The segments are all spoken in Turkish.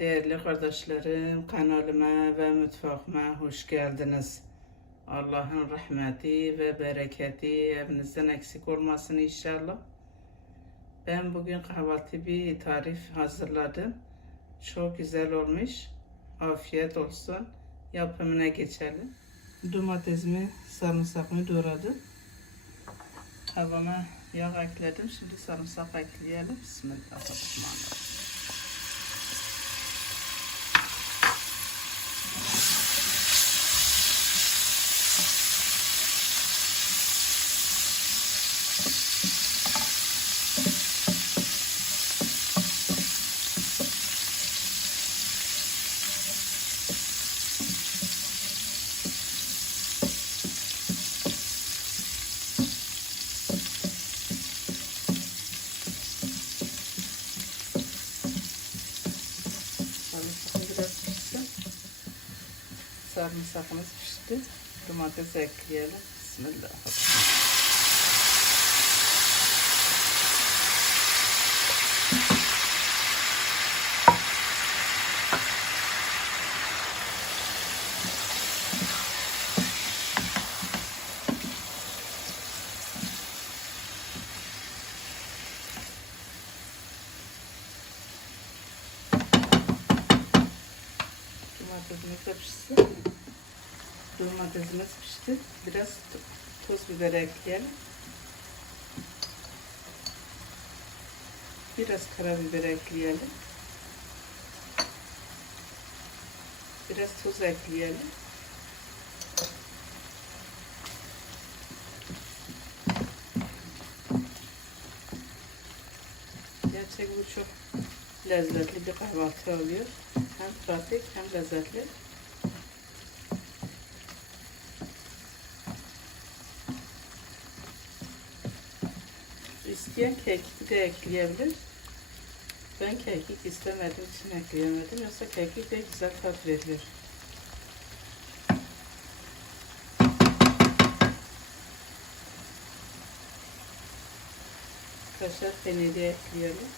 Değerli kardeşlerim, kanalıma ve mutfağıma hoş geldiniz. Allah'ın rahmeti ve bereketi evinizden eksik olmasın inşallah. Ben bugün kahvaltı bir tarif hazırladım. Çok güzel olmuş. Afiyet olsun. Yapımına geçelim. Domatesimi, sarımsakımı doğradım. Tavama yağ ekledim. Şimdi sarımsak ekleyelim. Bismillahirrahmanirrahim. Sarımsakı biraz pişsin. Sarımsakımız pişti. Domates ekleyelim. Bismillahirrahmanirrahim. Domatesimiz de pişsin. Domatesimiz pişti. Biraz toz biber ekleyelim. Biraz karabiber ekleyelim. Biraz tuz ekleyelim. Gerçek bu çok lezzetli bir kahvaltı oluyor. Hem pratik hem lezzetli. İsteyen kekik de ekleyebilir. Ben kekik istemediğim için ekleyemedim. Yoksa kekik de güzel tat veriyor. Kaşar peyniri ekleyelim.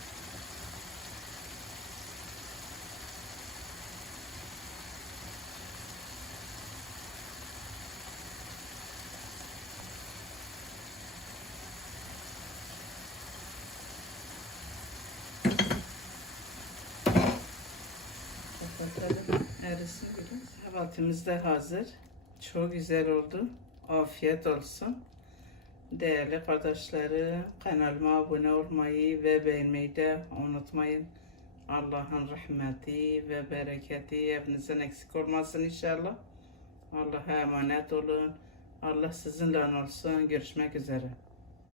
Kapatalım. Erisin. Kahvaltımız da hazır. Çok güzel oldu. Afiyet olsun. Değerli kardeşlerim, kanalıma abone olmayı ve beğenmeyi de unutmayın. Allah'ın rahmeti ve bereketi evinizden eksik olmasın inşallah. Allah'a emanet olun. Allah sizinle olsun. Görüşmek üzere.